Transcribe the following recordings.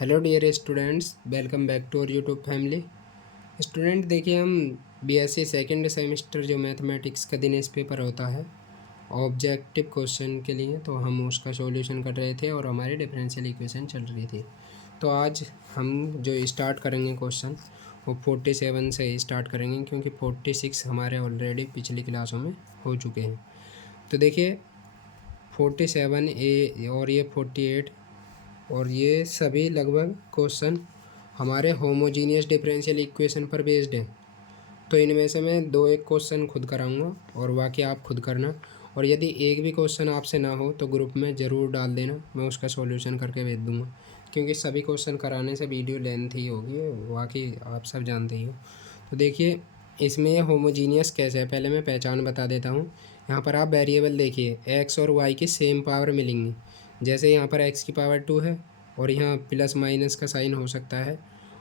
Hello dear students, welcome back to our YouTube family. Student देखिए, हम BSc second semester जो mathematics का Dinesh paper होता है ऑब्जेक्टिव क्वेश्चन के लिए, तो हम उसका सॉल्यूशन कर रहे थे और हमारी डिफरेंशियल इक्वेशन चल रही थी। तो आज हम जो स्टार्ट करेंगे क्वेश्चन वो 47 से ही स्टार्ट करेंगे, क्योंकि 46 हमारे ऑलरेडी पिछली क्लासों में हो चुके हैं। तो देखिए 47 ए और ये 48 और ये सभी लगभग क्वेश्चन हमारे होमोजीनियस डिफरेंशियल इक्वेशन पर बेस्ड हैं। तो इनमें से मैं दो एक क्वेश्चन खुद कराऊंगा और बाकी आप खुद करना। और यदि एक भी क्वेश्चन आपसे ना हो तो ग्रुप में ज़रूर डाल देना, मैं उसका सॉल्यूशन करके भेज दूंगा, क्योंकि सभी क्वेश्चन कराने से वीडियो लेंथ ही होगी, बाकी आप सब जानते ही हो। तो देखिए इसमें ये होमोजीनियस कैसे है, पहले मैं पहचान बता देता हूँ। यहाँ पर आप वेरिएबल देखिए, एक्स और वाई की सेम पावर मिलेंगी। जैसे यहाँ पर एक्स की पावर 2 है और यहाँ प्लस माइनस का साइन हो सकता है,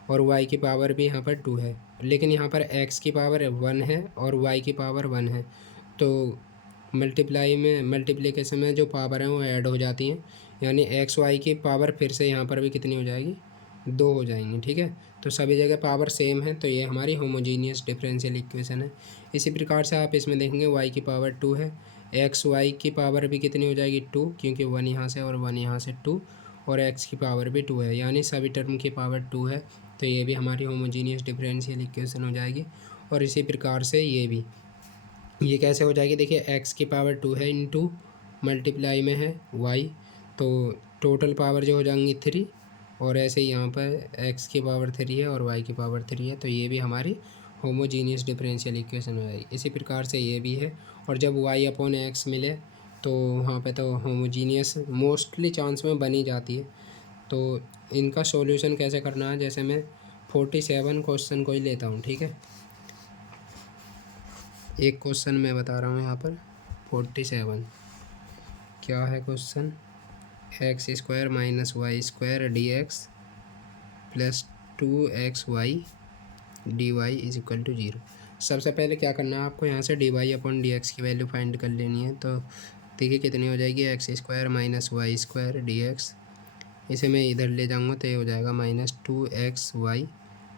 और वाई की पावर भी यहाँ पर 2 है, लेकिन यहाँ पर एक्स की पावर 1 है और वाई की पावर 1 है। तो मल्टीप्लिकेशन में जो पावर हैं वो ऐड हो जाती हैं, यानी एक्स वाई की पावर फिर से यहाँ पर भी कितनी हो जाएगी, 2 हो जाएंगी। ठीक है, तो सभी जगह पावर सेम है, तो ये हमारी होमोजीनियस डिफरेंशियल इक्वेशन है। इसी प्रकार से आप इसमें देखेंगे वाई की पावर 2 है, एक्स वाई की पावर भी कितनी हो जाएगी, 2, क्योंकि 1 यहाँ से और 1 यहाँ से 2, और एक्स की पावर भी 2 है, यानी सभी टर्म की पावर 2 है। तो ये भी हमारी होमोजीनियस डिफरेंशियल इक्वेशन हो जाएगी। और इसी प्रकार से ये कैसे हो जाएगी, देखिए एक्स की पावर 2 है इंटू मल्टीप्लाई में है वाई, तो टोटल पावर जो हो जाएंगी 3, और ऐसे ही यहाँ पर एक्स की पावर 3 है और वाई की पावर 3 है, तो ये भी हमारी होमोजीनियस डिफरेंशियल इक्वेशन हो जाएगी। इसी प्रकार से ये भी है। और जब वाई अपॉन एक्स मिले तो वहाँ पे तो होमोजीनियस मोस्टली चांस में बनी जाती है। तो इनका सॉल्यूशन कैसे करना है, जैसे मैं 47 क्वेश्चन को ही लेता हूँ। ठीक है, एक क्वेश्चन मैं बता रहा हूँ यहाँ पर 47 क्या है question, x square minus y square d x plus 2xy d y is equal to 0। सबसे पहले क्या करना है आपको, यहाँ से d y upon d x की वैल्यू फाइंड कर लेनी है। तो देखिए कितनी हो जाएगी, x square minus y square d x, इसे मैं इधर ले जाऊँगा तो ये हो जाएगा माइनस 2xy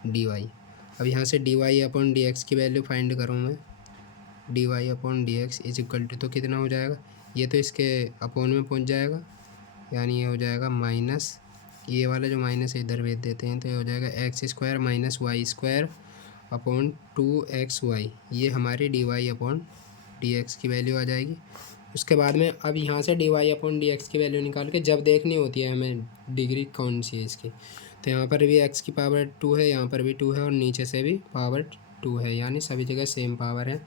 डी वाई। अब यहाँ से d y upon d x की वैल्यू फाइंड करूँ मैं, d y upon d x is equal to, तो कितना हो जाएगा, ये तो इसके अपॉन में पहुँच जाएगा, यानी ये हो जाएगा माइनस, ये वाला जो माइनस है इधर भेज देते हैं, तो ये हो जाएगा x square minus y square upon 2xy, ये हमारी d y upon d x की वैल्यू आ जाएगी। उसके बाद में अब यहाँ से d y upon d x की वैल्यू निकाल के जब देखनी होती है हमें डिग्री कौन सी है इसकी, तो यहाँ पर भी एक्स की पावर 2 है, यहाँ पर भी 2 है, और नीचे से भी पावर 2 है, यानी सभी जगह सेम पावर है।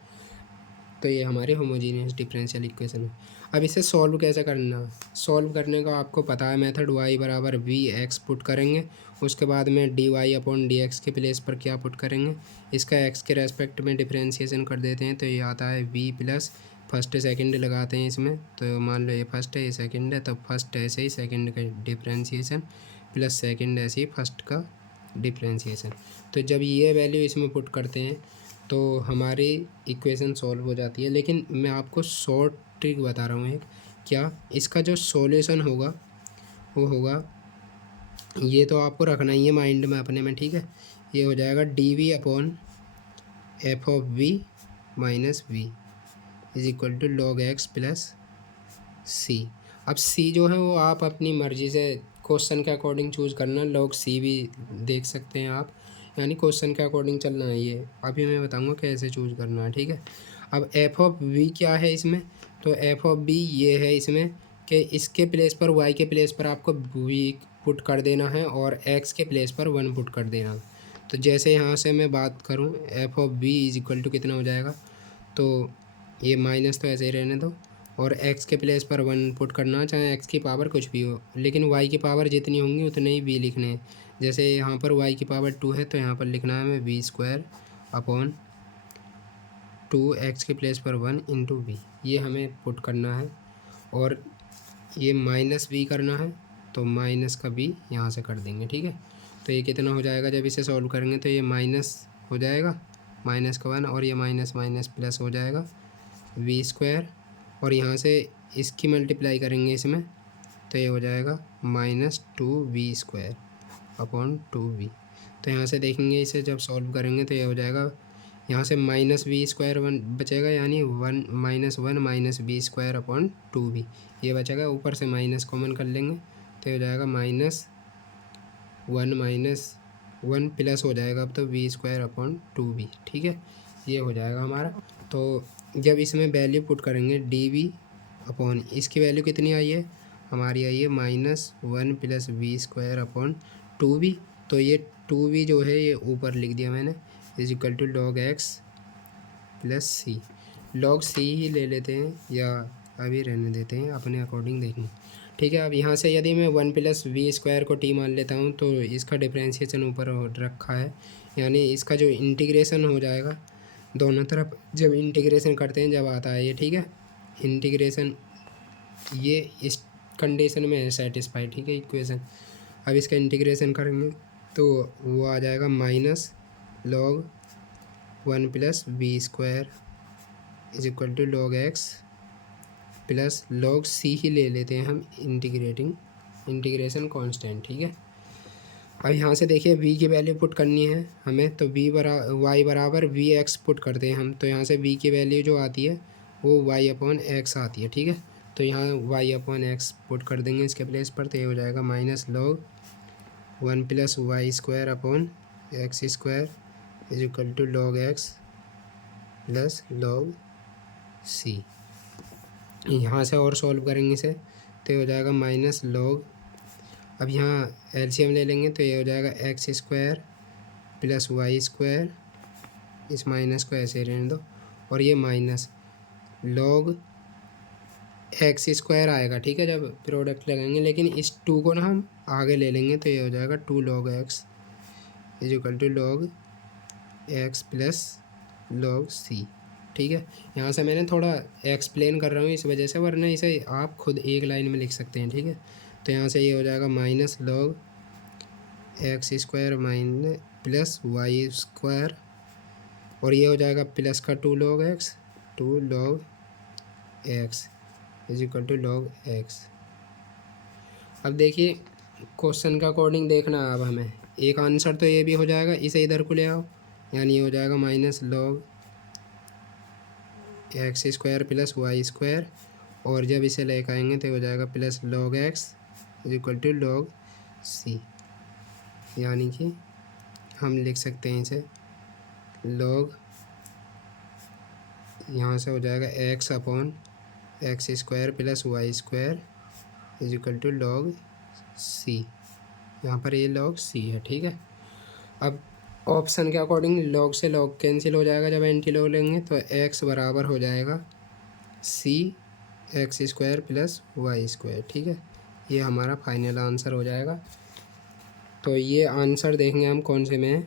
तो ये हमारी होमोजीनियस डिफरेंशियल इक्वेशन है। अब इसे सॉल्व कैसे करना, सॉल्व करने का आपको पता है मेथड, y बराबर वी एक्स पुट करेंगे, उसके बाद में d y upon d x के प्लेस पर क्या पुट करेंगे, इसका x के रेस्पेक्ट में डिफरेंशिएशन कर देते हैं, तो ये आता है v प्लस फर्स्ट सेकंड लगाते हैं इसमें, तो मान लो ये फर्स्ट है ये सेकंड है, तो फर्स्ट ऐसे ही सेकंड का डिफरेंशिएशन प्लस सेकंड ऐसे ही फर्स्ट का डिफरेंशिएशन। तो जब ये वैल्यू इसमें पुट करते हैं तो हमारी इक्वेशन सॉल्व हो जाती है। लेकिन मैं आपको शॉर्ट ट्रिक बता रहा हूँ एक, क्या इसका जो सॉल्यूशन होगा वो होगा, ये तो आपको रखना ही है माइंड में अपने में। ठीक है, ये हो जाएगा d v upon f of v minus v is equal to log x plus c. अब सी जो है वो आप अपनी मर्ज़ी से क्वेश्चन के अकॉर्डिंग चूज़ करना, लॉग सी भी देख सकते हैं आप, यानी क्वेश्चन के अकॉर्डिंग चलना है। ये अभी मैं बताऊंगा कैसे चूज़ करना है। ठीक है, अब एफ ऑफ वी क्या है इसमें, तो एफ ऑफ वी ये है इसमें कि इसके प्लेस पर वाई के प्लेस पर आपको वी पुट कर देना है और एक्स के प्लेस पर 1 पुट कर देना। तो जैसे यहाँ से मैं बात करूँ, f of v is equal to कितना हो जाएगा, तो ये माइनस तो ऐसे ही रहने दो, और x के प्लेस पर 1 पुट करना, चाहे x की पावर कुछ भी हो, लेकिन y की पावर जितनी होंगी उतने ही v लिखने हैं। जैसे यहाँ पर y की पावर 2 है, तो यहाँ पर लिखना है हमें वी स्क्वायर अपॉन 2x के प्लेस पर 1 इंटू वी, ये हमें पुट करना है, और ये माइनस v करना है, तो माइनस का v यहाँ से कर देंगे। ठीक है, तो ये कितना हो जाएगा, जब इसे सॉल्व करेंगे तो ये माइनस हो जाएगा, माइनस का 1, और ये माइनस माइनस प्लस हो जाएगा वी स्क्वायर, और यहाँ से इसकी मल्टीप्लाई करेंगे इसमें, तो ये हो जाएगा minus 2v square upon 2v। तो यहाँ से देखेंगे इसे जब सॉल्व करेंगे तो ये हो जाएगा, यहाँ से माइनस वी स्क्वायर वन बचेगा, यानी one minus v square upon 2v ये बचेगा। ऊपर से माइनस कॉमन कर लेंगे तो ये हो जाएगा माइनस वन प्लस हो जाएगा अब तो वी स्क्वायर अपॉन 2v। ठीक है, ये हो जाएगा हमारा। तो जब इसमें वैल्यू पुट करेंगे डी अपॉन इसकी वैल्यू कितनी आई है हमारी, आई है -1 plus v square upon 2v। तो ये 2v जो है ये ऊपर लिख दिया मैंने, is equal to log x plus c. log c ही ले लेते हैं या अभी रहने देते हैं, अपने अकॉर्डिंग देखेंगे। ठीक है, अब यहाँ से यदि मैं 1 प्लस वी स्क्वायर को t मान लेता हूँ तो इसका डिफ्रेंशिएशन ऊपर रखा है, यानी इसका जो इंटीग्रेशन हो जाएगा दोनों तरफ, जब इंटीग्रेशन करते हैं जब आता है ये। ठीक है, इंटीग्रेशन ये इस कंडीशन में है सेटिस्फाई। ठीक है, इक्वेशन। अब इसका इंटीग्रेशन करेंगे तो वो आ जाएगा minus log 1 plus v square is equal to log x plus log c ही ले लेते हैं हम, इंटीग्रेशन कांस्टेंट। ठीक है, अब यहाँ से देखिए v की वैल्यू पुट करनी है हमें, तो y बराबर वी एक्स पुट करते हैं हम। तो यहाँ से v की वैल्यू जो आती है वो y अपॉन एक्स आती है। ठीक है, तो यहाँ y अपॉन एक्स पुट कर देंगे इसके प्लेस पर, तो ये हो जाएगा minus log 1 plus y square upon x square is equal to log x plus log c। यहाँ से और सॉल्व करेंगे इसे तो ये हो जाएगा माइनस log, अब यहाँ एलसीएम ले लेंगे तो ये हो जाएगा x square plus y square, इस माइनस को ऐसे रहने दो, और ये माइनस log एक्स स्क्वायर आएगा। ठीक है, जब प्रोडक्ट लगाएंगे, लेकिन इस 2 को ना हम आगे ले लेंगे तो ये हो जाएगा 2 log x is equal to log x plus log c। ठीक है, यहाँ से मैंने थोड़ा एक्सप्लेन कर रहा हूँ इस वजह से, वरना इसे आप खुद एक लाइन में लिख सकते हैं। ठीक है, तो यहाँ से ये हो जाएगा minus log x square minus plus y square, और ये हो जाएगा प्लस का 2 log x is equal to log x। अब देखिए क्वेश्चन के अकॉर्डिंग देखना है अब हमें, एक आंसर तो ये भी हो जाएगा, इसे इधर को ले आओ, यानी ये हो जाएगा minus log x square plus y square, और जब इसे लेकर आएंगे तो हो जाएगा plus log x is equal to log c, यानी कि हम लिख सकते हैं इसे log, यहाँ से हो जाएगा x upon x square plus y square is equal to log c। यहाँ पर ये log c है। ठीक है, अब ऑप्शन के अकॉर्डिंग log से log कैंसिल हो जाएगा, जब एंटी log लेंगे तो x बराबर हो जाएगा c x square plus y square. ठीक है, ये हमारा फाइनल आंसर हो जाएगा। तो ये आंसर देखेंगे हम कौन से में है,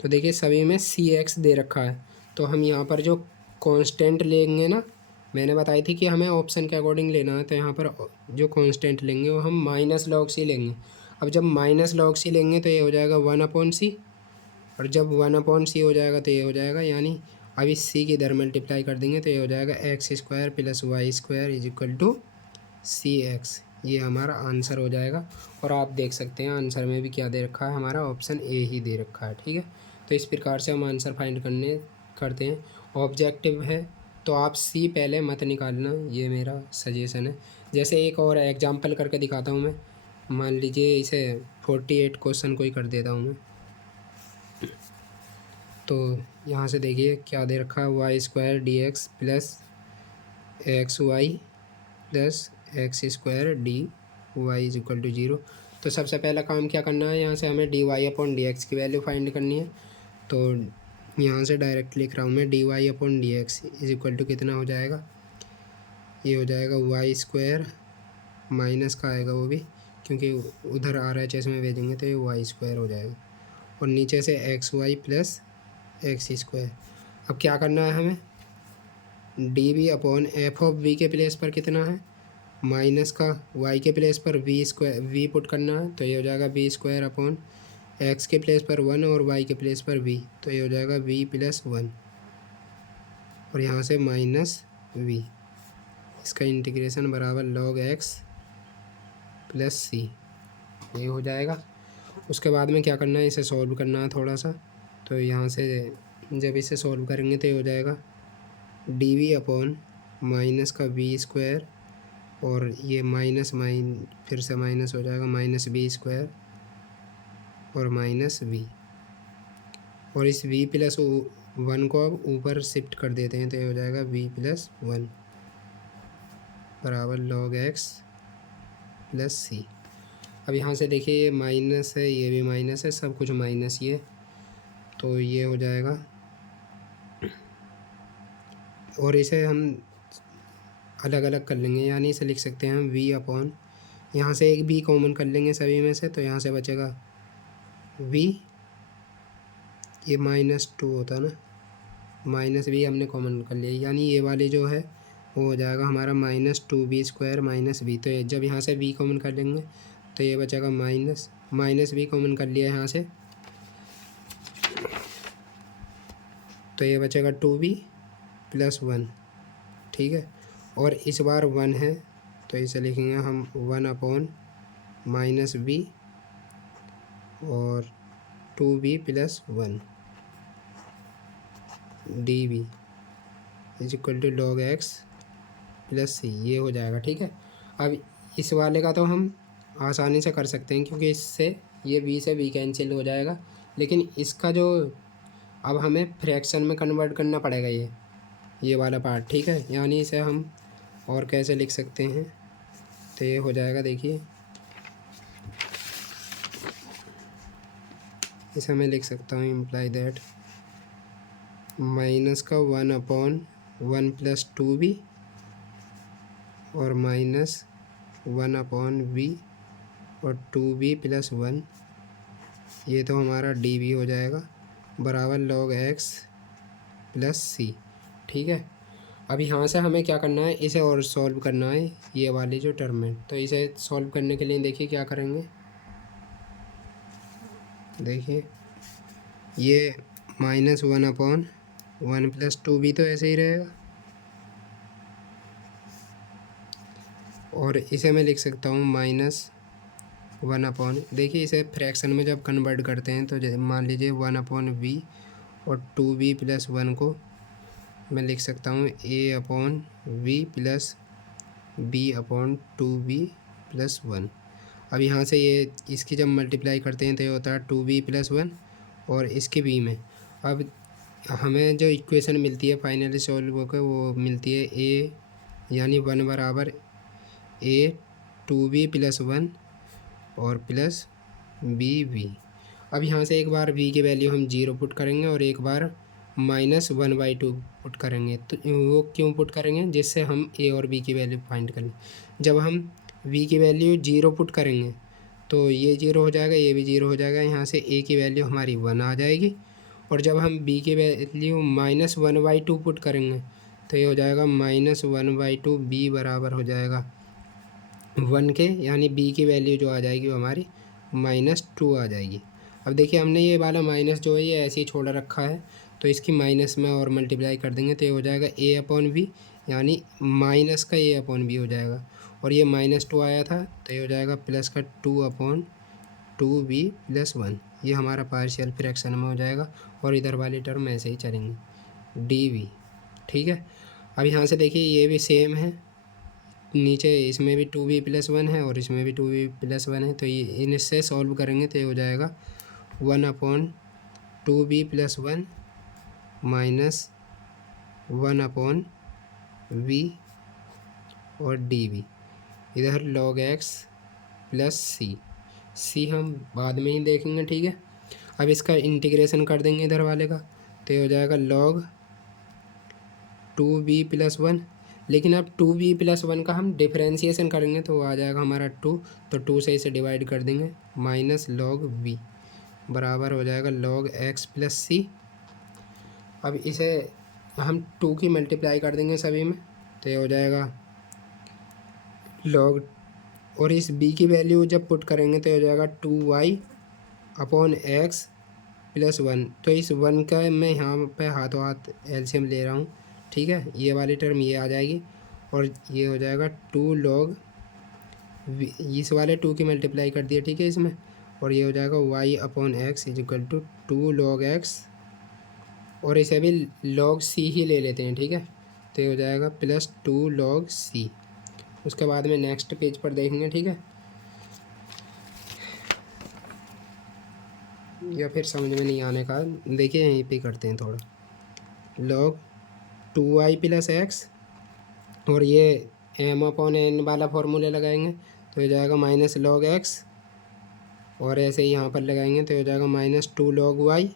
तो देखिए सभी में cx दे रखा है, तो हम यहाँ पर जो कांस्टेंट लेंगे ना, मैंने बताई थी कि हमें ऑप्शन के अकॉर्डिंग लेना है, तो यहाँ पर जो कांस्टेंट लेंगे वो हम माइनस log c लेंगे। अब जब माइनस log c लेंगे तो ये हो जाएगा 1/c, और जब 1/c हो जाएगा तो ये हो जाएगा, यानी अब इस c की इधर मल्टीप्लाई कर देंगे तो ये हो जाएगा x square plus y square is equal to cx। ये हमारा आंसर हो जाएगा, और आप देख सकते हैं आंसर में भी क्या दे रखा है, हमारा ऑप्शन ए ही दे रखा है। ठीक है, तो इस प्रकार से हम आंसर फाइंड करते हैं। ऑब्जेक्टिव है तो आप सी पहले मत निकालना, ये मेरा सजेशन है। जैसे एक और एग्जांपल करके दिखाता हूँ मैं, मान लीजिए इसे 48 क्वेश्चन कोई कर देता हूँ मैं, तो यहाँ से देखिए क्या दे रखा है, y square d x plus x y plus x square d y is equal to 0। तो सबसे पहला काम क्या करना है, यहाँ से हमें d y upon d x की वैल्यू फाइंड करनी है। तो यहाँ से डायरेक्ट लिख रहा हूँ मैं, d y upon d x is equal to कितना हो जाएगा, ये हो जाएगा वाई स्क्वायर, माइनस का आएगा वो भी क्योंकि उधर आ रहा है चेस में भेजेंगे तो ये वाई स्क्वायर हो जाएगा, और नीचे से x y plus x square. अब क्या करना है हमें, d v upon f of v के प्लेस पर कितना है, माइनस का वाई के प्लेस पर वी स्क्वायर वी पुट करना है, तो ये हो जाएगा वी स्क्वायर अपॉन एक्स के प्लेस पर 1 और वाई के प्लेस पर वी, तो ये हो जाएगा वी प्लस 1, और यहाँ से माइनस वी, इसका इंटीग्रेशन बराबर log x प्लस सी, ये हो जाएगा। उसके बाद में क्या करना है, इसे सॉल्व करना है थोड़ा सा। तो यहाँ से जब इसे सॉल्व करेंगे तो ये हो जाएगा डी वी अपॉन माइनस का वी स्क्वायर, और ये माइनस फिर से माइनस हो जाएगा, माइनस वी स्क्वायर और माइनस वी, और इस v प्लस वन को अब ऊपर शिफ्ट कर देते हैं तो ये हो जाएगा v प्लस वन बराबर log x प्लस सी। अब यहाँ से देखिए ये माइनस है, ये भी माइनस है, सब कुछ माइनस ही है, तो ये हो जाएगा। और इसे हम अलग अलग कर लेंगे, यानी इसे लिख सकते हैं हम v अपॉन, यहाँ से एक b कॉमन कर लेंगे सभी में से, तो यहाँ से बचेगा v, ये -2 होता है ना, माइनस भी हमने कॉमन कर लिया, यानी ये वाले जो है वो हो जाएगा हमारा -2b² माइनस बी। तो जब यहाँ से b कॉमन कर लेंगे तो ये बचेगा माइनस बी कॉमन कर लिया यहाँ से, तो ये बचेगा 2b प्लस 1, ठीक है। और इस बार 1 है तो इसे लिखेंगे हम 1 अपॉन माइनस बी और 2b plus 1 d v is equal to log x plus c, ये हो जाएगा, ठीक है। अब इस वाले का तो हम आसानी से कर सकते हैं क्योंकि इससे ये v से v कैंसिल हो जाएगा, लेकिन इसका जो अब हमें फ्रैक्शन में कन्वर्ट करना पड़ेगा ये वाला पार्ट, ठीक है। यानी इसे हम और कैसे लिख सकते हैं, तो ये हो जाएगा, देखिए इसे मैं लिख सकता हूँ इम्प्लाई दैट माइनस का 1 अपॉन 1 प्लस 2b और माइनस 1 अपॉन v और 2b प्लस 1, ये तो हमारा डी वी हो जाएगा बराबर log x प्लस सी, ठीक है। अब यहाँ से हमें क्या करना है, इसे और सॉल्व करना है ये वाली जो टर्म है। तो इसे सॉल्व करने के लिए देखिए क्या करेंगे, देखिए ये -1 अपॉन 1 प्लस 2b तो ऐसे ही रहेगा, और इसे मैं लिख सकता हूँ -1 अपॉन, देखिए इसे फ्रैक्शन में जब कन्वर्ट करते हैं तो मान लीजिए 1 अपॉन v और 2b प्लस 1 को मैं लिख सकता हूँ a upon v plus b upon 2b plus 1। अब यहाँ से ये इसकी जब मल्टीप्लाई करते हैं तो ये होता है 2b प्लस 1 और इसके b में। अब हमें जो इक्वेशन मिलती है फाइनली सॉल्व होकर वो मिलती है a, यानी 1 बराबर a 2b प्लस 1 और प्लस b। अब यहाँ से एक बार v की वैल्यू हम 0 पुट करेंगे और एक बार -1/2 पुट करेंगे। तो वो क्यों पुट करेंगे, जिससे हम a और b की वैल्यू फाइंड करें। जब हम v की वैल्यू 0 पुट करेंगे तो ये 0 हो जाएगा, ये भी 0 हो जाएगा, यहाँ से a की वैल्यू हमारी 1 आ जाएगी। और जब हम b की वैल्यू -1/2 पुट करेंगे तो ये हो जाएगा -1/2, b बराबर हो जाएगा 1 के, यानी b की वैल्यू जो आ जाएगी वो हमारी -2 आ जाएगी। अब देखिए हमने ये वाला माइनस जो है ये ऐसे ही छोड़ा रखा है, तो इसकी माइनस में और मल्टीप्लाई कर देंगे तो ये हो जाएगा a अपॉन b, यानी माइनस का a अपॉन b हो जाएगा। और ये -2 आया था तो ये हो जाएगा प्लस का 2 अपॉन 2b प्लस 1, ये हमारा पार्शियल फ्रैक्शन में हो जाएगा। और इधर वाली टर्म ऐसे ही चलेंगे डी वी, ठीक है। अब यहाँ से देखिए ये भी सेम है, नीचे इसमें भी 2b प्लस 1 है और इसमें भी 2b प्लस 1 है, तो ये इनसे सॉल्व करेंगे तो ये हो जाएगा 1 upon 2b plus 1 minus 1 upon v और डी वी, इधर log x प्लस सी हम बाद में ही देखेंगे, ठीक है। अब इसका इंटीग्रेशन कर देंगे इधर वाले का तो ये हो जाएगा log 2b प्लस 1, लेकिन अब 2b प्लस 1 का हम डिफरेंशिएशन करेंगे तो आ जाएगा हमारा 2, तो 2 से इसे डिवाइड कर देंगे माइनस log v बराबर हो जाएगा log x प्लस सी। अब इसे हम 2 की मल्टीप्लाई कर देंगे सभी में तो ये हो जाएगा log, और इस b की वैल्यू जब पुट करेंगे तो हो जाएगा 2y अपॉन x प्लस 1। तो इस 1 का मैं यहाँ पे हाथों हाथ एलसीएम ले रहा हूँ, ठीक है। ये वाली टर्म ये आ जाएगी और ये हो जाएगा 2 log, इस वाले 2 की मल्टीप्लाई कर दिया, ठीक है इसमें, और ये हो जाएगा y upon x is equal to 2 log x, और इसे भी log c ही ले लेते हैं, ठीक है। तो ये हो जाएगा प्लस 2 log c। उसके बाद में नेक्स्ट पेज पर देखेंगे, ठीक है, या फिर समझ में नहीं आने का देखिए यहीं पे करते हैं थोड़ा। log 2y प्लस एक्स, और ये m अपॉन n वाला फॉर्मूला लगाएंगे तो हो जाएगा माइनस log x, और ऐसे ही यहाँ पर लगाएंगे तो हो जाएगा माइनस 2 log y,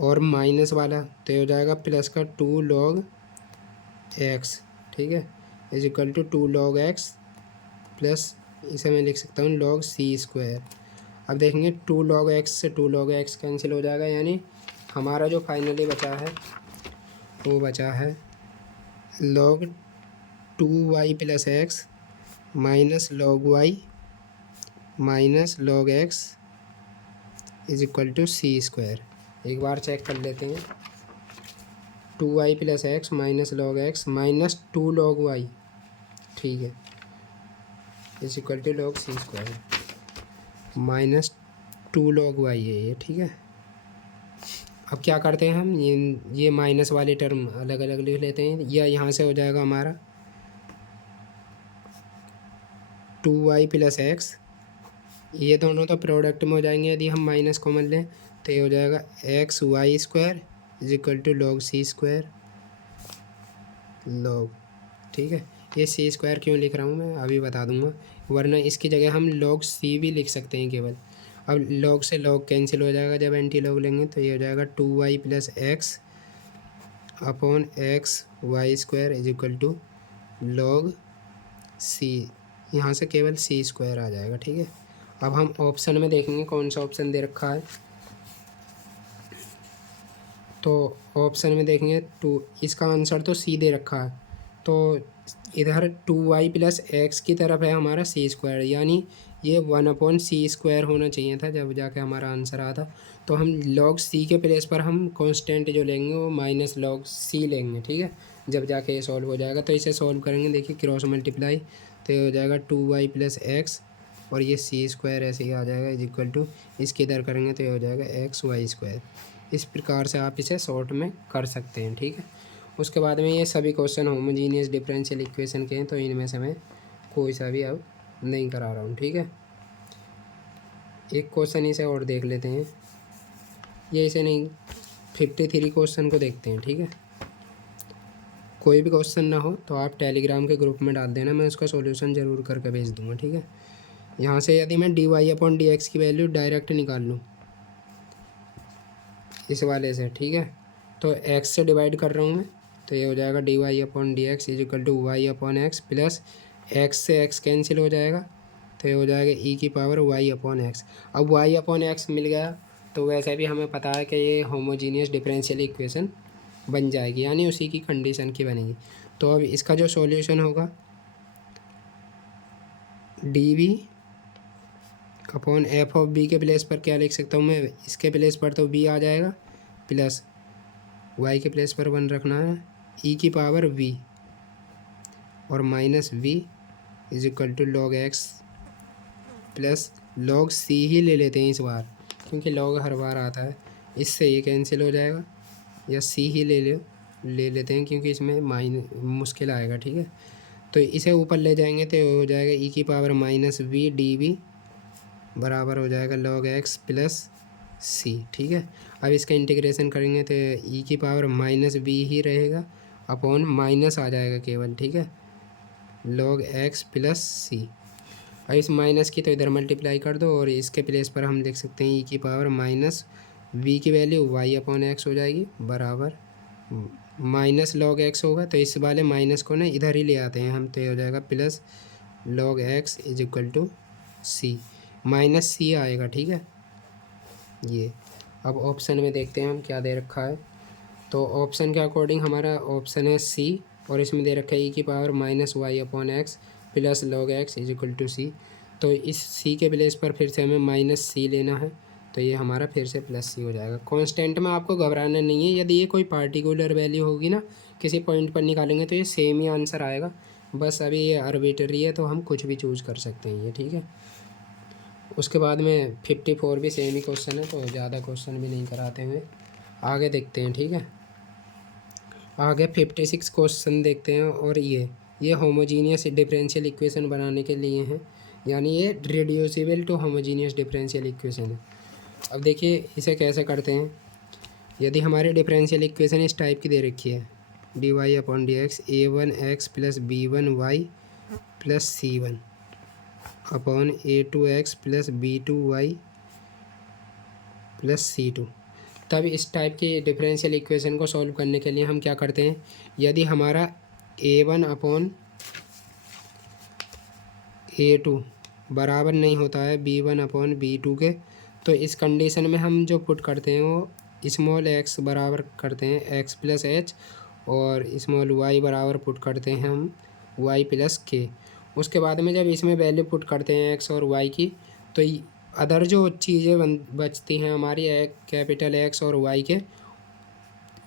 और माइनस वाला तो हो जाएगा प्लस का 2 log x, ठीक है, is equal to 2 log x plus इसे मैं लिख सकता हूँ log c स्क्वायर। अब देखेंगे 2 log x से 2 log x कैंसिल हो जाएगा, यानी हमारा जो फाइनली बचा है वो बचा है log 2y plus x minus log y minus log x is equal to c square. एक बार चेक कर लेते हैं। 2y plus x minus log x minus 2 log y, ठीक है, is equal to log c square minus 2 log y है ये, ठीक है। अब क्या करते हैं हम, ये माइनस वाली टर्म अलग अलग लिख लेते हैं, या यहाँ से हो जाएगा हमारा 2y प्लस एक्स, ये दोनों तो प्रोडक्ट में हो जाएंगे यदि हम माइनस कॉमन लें, तो ये हो जाएगा x y square is equal to log c square log, ठीक है। ये सी स्क्वायर क्यों लिख रहा हूँ मैं अभी बता दूंगा, वरना इसकी जगह हम log सी भी लिख सकते हैं केवल। अब log से log कैंसिल हो जाएगा जब एंटी log लेंगे, तो ये हो जाएगा 2y plus x upon x y square is equal to log c, यहाँ से केवल सी स्क्वायर आ जाएगा, ठीक है। अब हम ऑप्शन में देखेंगे कौन सा ऑप्शन दे रखा है, तो ऑप्शन में देखेंगे इसका आंसर तो सी दे रखा है, तो इधर 2y प्लस एक्स की तरफ है हमारा सी स्क्वायर, यानी ये 1 अपॉन सी स्क्वायर होना चाहिए था जब जाके हमारा आंसर आता। तो हम log सी के प्लेस पर हम कांस्टेंट जो लेंगे वो माइनस log सी लेंगे, ठीक है, जब जाके ये सॉल्व हो जाएगा। तो इसे सॉल्व करेंगे, देखिए क्रॉस मल्टीप्लाई, तो ये हो जाएगा 2y प्लस एक्स, और ये सी स्क्वायर ऐसे ही आ जाएगा इज इक्वल टू, इसके इधर करेंगे तो ये हो जाएगा एक्स वाई स्क्वायर। इस प्रकार से आप इसे शॉर्ट में कर सकते हैं, ठीक है। उसके बाद में ये सभी क्वेश्चन होमोजीनियस डिफरेंशियल इक्वेशन के हैं, तो इनमें से मैं कोई सा भी अब नहीं करा रहा हूँ, ठीक है। एक क्वेश्चन इसे और देख लेते हैं, ये इसे नहीं 53 क्वेश्चन को देखते हैं, ठीक है। कोई भी क्वेश्चन ना हो तो आप टेलीग्राम के ग्रुप में डाल देना, मैं उसका सॉल्यूशन ज़रूर करके भेज दूँगा, ठीक है। यहाँ से यदि मैं d y upon d x की वैल्यू डायरेक्ट निकाल लूँ इस वाले से, ठीक है, तो एक्स से डिवाइड कर रहा हूँ मैं, तो ये हो जाएगा d y upon d x is equal to y upon x plus x से एक्स कैंसिल हो जाएगा, तो ये हो जाएगा ई की पावर वाई अपॉन एक्स। अब वाई अपॉन एक्स मिल गया तो वैसे भी हमें पता है कि ये होमोजीनियस डिफरेंशियल इक्वेशन बन जाएगी, यानी उसी की कंडीशन की बनेगी। तो अब इसका जो सॉल्यूशन होगा d v upon f of b के प्लेस पर क्या लिख सकता हूँ मैं, इसके प्लेस पर तो बी आ जाएगा, प्लस वाई के प्लेस पर 1 रखना है, ई की पावर वी और minus v is equal to log x plus log c ही ले लेते हैं इस बार, क्योंकि log हर बार आता है, इससे ये कैंसिल हो जाएगा, या सी ही ले लेते हैं क्योंकि इसमें मुश्किल आएगा, ठीक है। तो इसे ऊपर ले जाएंगे तो हो जाएगा ई की power minus v d v बराबर हो जाएगा log एक्स प्लस सी, ठीक है। अब इसका इंटीग्रेशन करेंगे तो ई की पावर माइनस बी ही रहेगा, अपॉन माइनस आ जाएगा केवल, ठीक है, log एक्स प्लस सी। अब इस माइनस की तो इधर मल्टीप्लाई कर दो, और इसके प्लेस पर हम लिख सकते हैं ई की पावर माइनस वी की वैल्यू वाई अपॉन एक्स हो जाएगी, बराबर माइनस log एक्स होगा, तो इस वाले माइनस को ना इधर ही ले आते हैं हम, तो ये हो जाएगा plus log x is equal to c, minus c आएगा, ठीक है ये। अब ऑप्शन में देखते हैं हम क्या दे रखा है, तो ऑप्शन के अकॉर्डिंग हमारा ऑप्शन है सी, और इसमें दे रखा है ई की power minus y upon x plus log x is equal to c. तो इस सी के प्लेस पर फिर से हमें माइनस सी लेना है, तो ये हमारा फिर से प्लस सी हो जाएगा। कांस्टेंट में आपको घबराना नहीं है, यदि ये कोई पार्टिकुलर वैल्यू होगी ना किसी पॉइंट पर निकालेंगे तो ये सेम ही आंसर आएगा, बस अभी ये आर्बिट्रेरी है तो हम कुछ भी चूज़ कर सकते हैं ये, ठीक है। उसके बाद में 54 भी सेम ही क्वेश्चन है, तो ज़्यादा क्वेश्चन भी नहीं कराते हुए आगे देखते हैं। ठीक है, आगे 56 क्वेश्चन देखते हैं। और ये होमोजीनियस डिफरेंशियल इक्वेशन बनाने के लिए हैं, यानी ये reducible to homogeneous differential equation है। अब देखिए इसे कैसे करते हैं। यदि हमारी डिफरेंशियल इक्वेशन इस टाइप की दे रखी है, d y upon d x a1x plus b1y plus c1 upon a2x plus b2y plus c2। तब इस टाइप की डिफरेंशियल इक्वेशन को सॉल्व करने के लिए हम क्या करते हैं, यदि हमारा a1 अपॉन a2 बराबर नहीं होता है b1 अपॉन b2 के, तो इस कंडीशन में हम जो पुट करते हैं वो स्मॉल x बराबर करते हैं x प्लस एच, और स्मॉल y बराबर पुट करते हैं हम y प्लस के। उसके बाद में जब इसमें वैल्यू पुट करते हैं x और y की, तो अदर जो चीज़ें बचती हैं हमारी कैपिटल X और Y के,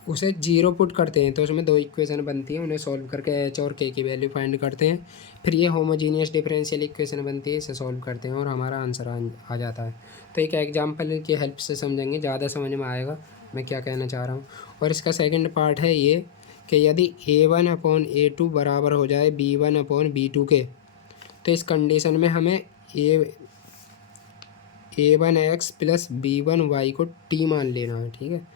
उसे जीरो पुट करते हैं, तो उसमें दो इक्वेशन बनती हैं, उन्हें सॉल्व करके एच और के की वैल्यू फाइंड करते हैं। फिर ये होमोजीनियस डिफरेंशियल इक्वेशन बनती है, इसे सॉल्व करते हैं और हमारा आंसर आ जाता है। तो एक एग्जांपल की हेल्प से समझेंगे, ज़्यादा समझ में आएगा मैं क्या कहना चाह रहा हूँ। और इसका सेकंड पार्ट है ये कि यदि a1 अपॉन a2 बराबर हो जाए b1 अपॉन b2 के, तो इस कंडीशन में हमें a1x प्लस b1y को t मान लेना है। ठीक है,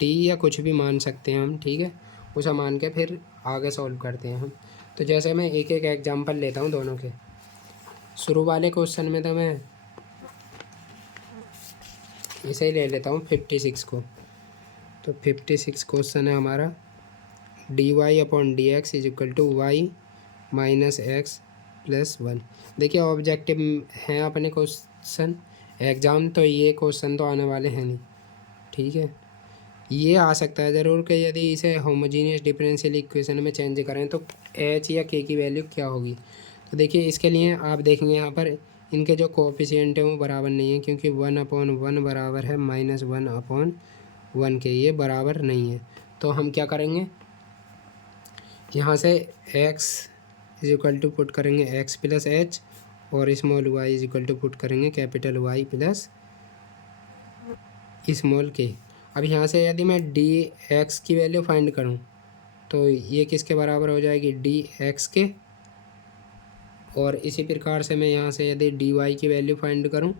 टी या कुछ भी मान सकते हैं हम। ठीक है, उसे मान के फिर आगे सॉल्व करते हैं हम। तो जैसे मैं एक एक एग्जांपल लेता हूँ दोनों के। शुरू वाले क्वेश्चन में तो मैं इसे ही ले लेता हूँ 56 को। तो 56 क्वेश्चन है हमारा, d y upon d x is equal to y minus x plus 1। देखिए ऑब्जेक्टिव हैं अपने क्वेश्चन, एग्ज़ाम तो ये क्वेश्चन तो आने वाले हैं नहीं। ठीक है, ये आ सकता है ज़रूर कि यदि इसे होमोजीनियस डिफरेंशियल इक्वेशन में चेंज करें तो एच या के की वैल्यू क्या होगी। तो देखिए इसके लिए आप देखेंगे यहाँ पर इनके जो कोफिशिएंट हैं वो बराबर नहीं है, क्योंकि 1/1 बराबर है -1/1 के, ये बराबर नहीं है। तो हम क्या करेंगे, यहाँ से x is equal to put करेंगे x प्लस एच, और small y is equal to put करेंगे capital Y plus small k. अब यहाँ से यदि मैं डी एक्स की वैल्यू फाइंड करूँ तो ये किसके बराबर हो जाएगी, डी एक्स के। और इसी प्रकार से मैं यहाँ से यदि डी वाई की वैल्यू फाइंड करूँ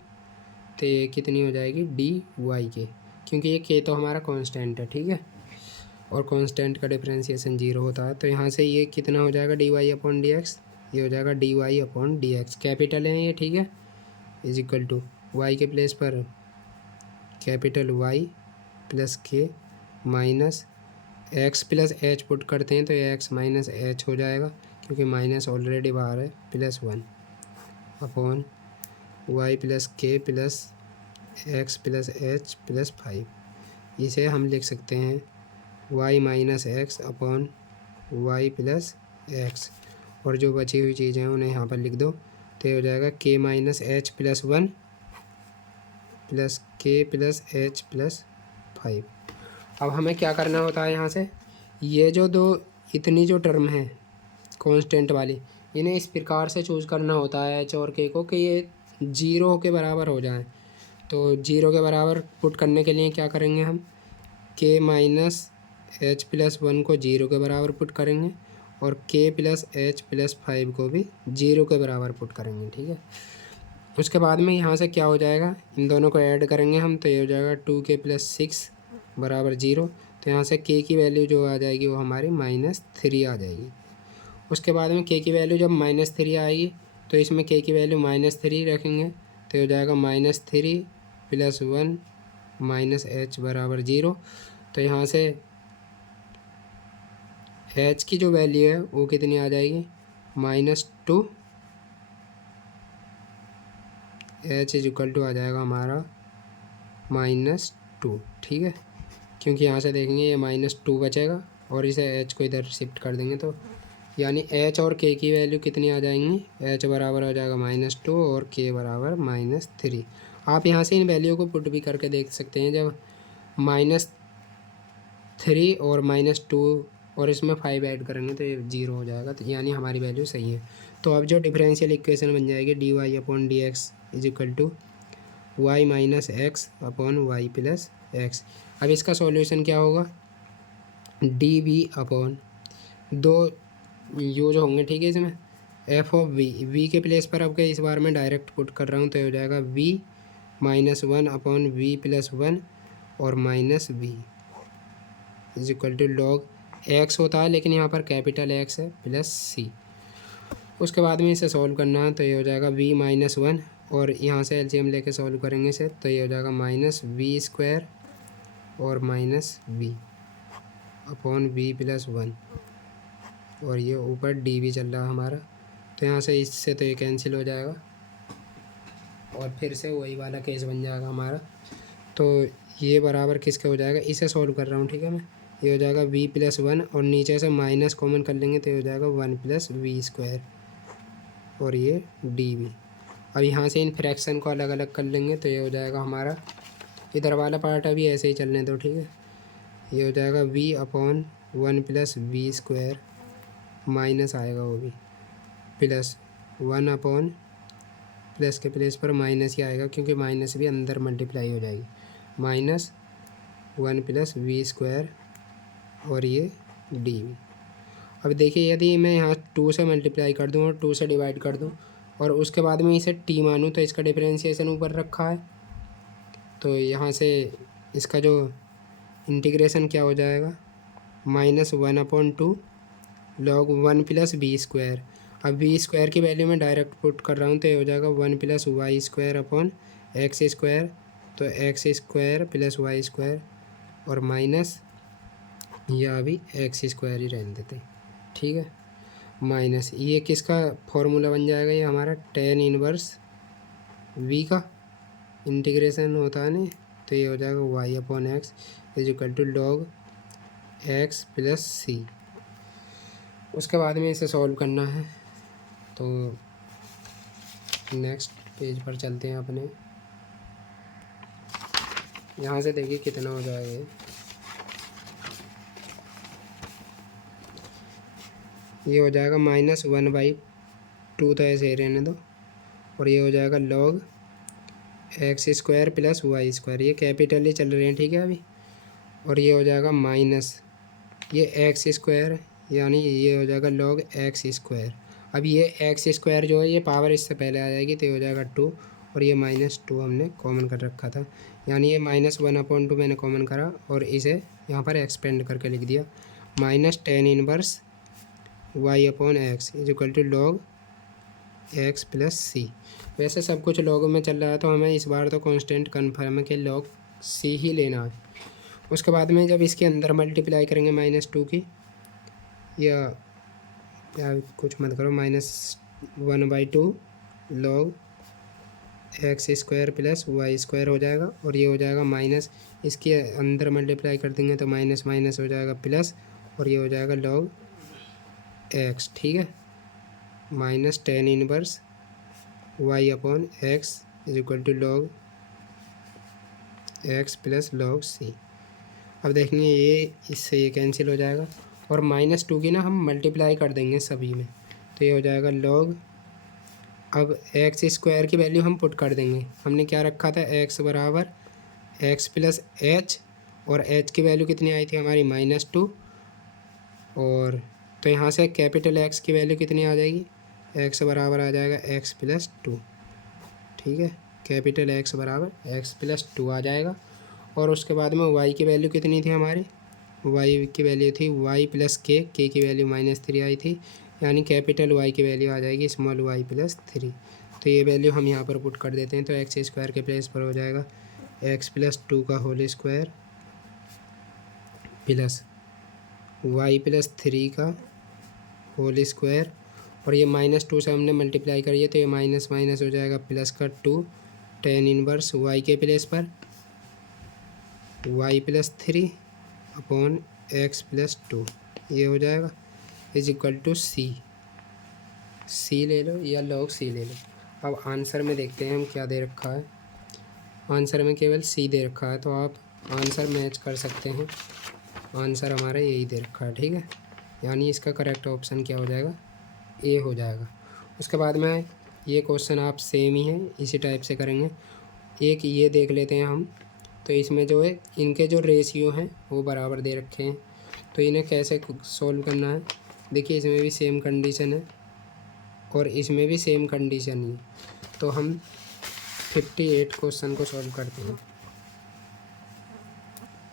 तो ये कितनी हो जाएगी, डी वाई के, क्योंकि ये के तो हमारा कांस्टेंट है। ठीक है, और कांस्टेंट का डिफरेंशिएशन 0 होता है। तो यहाँ से ये कितना हो जाएगा, d y upon d x, ये हो जाएगा d y upon d x, capital है ये। ठीक है, इज इक्वल टू वाई के प्लेस पर capital y plus k minus x plus h put करते हैं तो ये एक्स माइनस एच हो जाएगा, क्योंकि माइनस ऑलरेडी बाहर है, plus 1 upon y plus k plus x plus h plus 5। इसे हम लिख सकते हैं y minus x upon y plus x, और जो बची हुई चीज़ें हैं उन्हें यहाँ पर लिख दो। तो ये हो जाएगा के minus H plus 1 plus k plus h plus 5। अब हमें क्या करना होता है, यहाँ से ये जो दो इतनी जो टर्म है कांस्टेंट वाली, इन्हें इस प्रकार से चूज़ करना होता है एच और के को कि ये 0 के बराबर हो जाए। तो 0 के बराबर पुट करने के लिए क्या करेंगे हम, के माइनस एच प्लस 1 को 0 के बराबर पुट करेंगे, और के प्लस एच प्लस 5 को भी 0 के बराबर पुट करेंगे। ठीक है, उसके बाद में यहाँ से क्या हो जाएगा, इन दोनों को ऐड करेंगे हम, तो ये हो जाएगा 2k प्लस 6 बराबर 0। तो यहाँ से k की वैल्यू जो आ जाएगी वो हमारी -3 आ जाएगी। उसके बाद में k की वैल्यू जब -3 आएगी तो इसमें k की वैल्यू -3 रखेंगे, तो हो जाएगा -3 प्लस 1 माइनस एच बराबर 0। तो यहाँ से h की जो वैल्यू है वो कितनी आ जाएगी, -2, h इज इक्वल टू आ जाएगा हमारा -2। ठीक है, क्योंकि यहाँ से देखेंगे ये -2 बचेगा और इसे h को इधर शिफ्ट कर देंगे, तो यानी h और k की वैल्यू कितनी आ जाएंगी, h बराबर हो जाएगा -2 और k बराबर -3। आप यहाँ से इन वैल्यू को पुट भी करके देख सकते हैं, जब -3 और -2 और इसमें 5 ऐड करेंगे तो ये 0 हो जाएगा, तो यानी हमारी वैल्यू सही है। तो अब जो डिफरेंशियल इक्वेशन बन जाएगी d y upon d x is equal to y minus x upon y plus x. अब इसका सॉल्यूशन क्या होगा, डी वी अपॉन दो यूज होंगे, ठीक है। इसमें एफ ऑफ वी के प्लेस पर अब के इस बार मैं डायरेक्ट पुट कर रहा हूँ, तो ये हो जाएगा v minus one upon v plus one और minus v is equal to log x होता है, लेकिन यहाँ पर कैपिटल एक्स है, प्लस सी। उसके बाद में इसे सॉल्व करना है, तो ये हो जाएगा वी माइनस वन और यहाँ से एलसीएम लेके सॉल्व करेंगे इसे, तो ये हो जाएगा माइनस वी स्क्वायर और minus v upon v plus one और ये ऊपर डी वी चल रहा है हमारा, तो यहाँ से इससे तो ये कैंसिल हो जाएगा और फिर से वही वाला केस बन जाएगा हमारा। तो ये बराबर किसके हो जाएगा, इसे सॉल्व कर रहा हूँ, ठीक है मैं। ये हो जाएगा वी प्लस वन और नीचे से माइनस कॉमन कर लेंगे, तो ये हो जाएगा वन प्लस वी स्क्वायर और ये डी वी। अब यहाँ से इन फ्रैक्शन को अलग अलग कर लेंगे, तो ये हो जाएगा हमारा, इधर वाला पार्ट अभी ऐसे ही चलने दो, ठीक है। ये हो जाएगा v upon one plus v square minus आएगा वो भी प्लस वन अपॉन प्लस के प्लेस पर माइनस ही आएगा, क्योंकि माइनस भी अंदर मल्टीप्लाई हो जाएगी, minus one plus v square और ये डी वी। अब देखिए यदि मैं यहाँ टू से मल्टीप्लाई कर दूँ और टू से डिवाइड कर दूँ और उसके बाद में इसे टी मानूँ, तो इसका डिफरेंशिएशन ऊपर रखा है, तो यहाँ से इसका जो इंटीग्रेशन क्या हो जाएगा, minus one upon two log one plus b square. अब बी स्क्वायर की वैल्यू मैं डायरेक्ट पुट कर रहा हूँ, तो ये हो जाएगा one plus y square upon x square, तो x square plus y square और माइनस या अभी एक्स स्क्वायर ही रहने देते हैं, ठीक है। माइनस ये किसका फॉर्मूला बन जाएगा, ये हमारा टेन इनवर्स वी का इंटीग्रेशन होता है ना, तो ये हो जाएगा y upon x is equal to log x plus c. उसके बाद में इसे सॉल्व करना है, तो नेक्स्ट पेज पर चलते हैं अपने। यहाँ से देखिए कितना हो जाएगा, ये हो जाएगा माइनस वन बाई टू, तो ऐसे ही रहने दो, और ये हो जाएगा log x square plus y square, ये कैपिटल ही चल रहे हैं, ठीक है अभी। और ये हो जाएगा माइनस ये एक्स स्क्वायर, यानी ये हो जाएगा लॉग एक्स स्क्वायर। अब ये एक्स स्क्वायर जो है ये पावर इससे पहले आ जाएगी, तो ये हो जाएगा टू और ये माइनस टू हमने कॉमन कर रखा था, यानी ये माइनस वन अपॉन टू मैंने कॉमन करा और इसे यहाँ पर एक्सपेंड करके लिख दिया, minus tan inverse y upon x is equal to log x plus c. वैसे सब कुछ लॉग में चल रहा है, तो हमें इस बार तो कांस्टेंट कन्फर्म है कि लॉग सी ही लेना है। उसके बाद में जब इसके अंदर मल्टीप्लाई करेंगे माइनस टू की, या कुछ मत करो, minus one by two log x square plus y square हो जाएगा और ये हो जाएगा माइनस, इसके अंदर मल्टीप्लाई कर देंगे तो माइनस माइनस हो जाएगा प्लस और ये हो जाएगा लॉग एक्स, ठीक है। Minus tan inverse y upon x is equal to log x plus log c. अब देखेंगे ये इससे ये कैंसिल हो जाएगा और माइनस टू की ना हम मल्टीप्लाई कर देंगे सभी में, तो ये हो जाएगा लॉग, अब एक्स स्क्वायर की वैल्यू हम पुट कर देंगे, हमने क्या रखा था एक्स बराबर एक्स प्लस एच, और एच की वैल्यू कितनी आई थी हमारी माइनस टू, और तो यहाँ से कैपिटल एक्स की वैल्यू कितनी आ जाएगी, एक्स बराबर आ जाएगा एक्स प्लस टू, ठीक है। कैपिटल एक्स बराबर एक्स प्लस टू आ जाएगा और उसके बाद में वाई की वैल्यू कितनी थी हमारी, वाई की वैल्यू थी वाई प्लस के की वैल्यू माइनस थ्री आई थी, यानी कैपिटल वाई की वैल्यू आ जाएगी स्मॉल वाई प्लस थ्री। तो ये वैल्यू हम यहाँ पर पुट कर देते हैं, तो एक्स स्क्वायर के प्लेस पर हो जाएगा एक्स प्लस टू का whole square plus y plus three का होल स्क्वायर, और ये माइनस टू से हमने मल्टीप्लाई करिए तो ये माइनस माइनस हो जाएगा प्लस का टू, टेन इनवर्स वाई के प्लेस पर y plus three upon x plus two, ये हो जाएगा is equal to c. C ले लो या लॉग सी ले लो। अब आंसर में देखते हैं हम क्या दे रखा है, आंसर में केवल सी दे रखा है, तो आप आंसर मैच कर सकते हैं, आंसर हमारा यही दे रखा है, ठीक है। यानी इसका करेक्ट ऑप्शन क्या हो जाएगा, ए हो जाएगा। उसके बाद में ये क्वेश्चन आप सेम ही है इसी टाइप से करेंगे, एक ये देख लेते हैं हम। तो इसमें जो है इनके जो रेशियो हैं वो बराबर दे रखे हैं, तो इन्हें कैसे सॉल्व करना है। देखिए इसमें भी सेम कंडीशन है और इसमें भी सेम कंडीशन ही। तो हम 58 क्वेश्चन को सॉल्व करते हैं।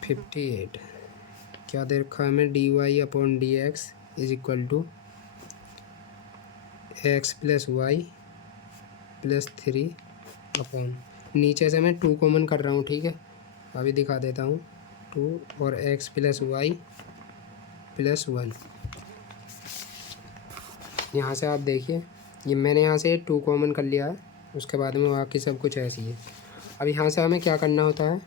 58 क्या दे रखा है हमें, dy upon d x is equal to x plus y plus 3 upon, नीचे से मैं 2 कॉमन कर रहा हूँ, ठीक है, अभी दिखा देता हूँ। 2 और एक्स प्लस वाई प्लस 1। यहाँ से आप देखिए ये मैंने यहाँ से 2 कॉमन कर लिया है, उसके बाद में बाकी सब कुछ ऐसी है। अब यहाँ से हमें क्या करना होता है,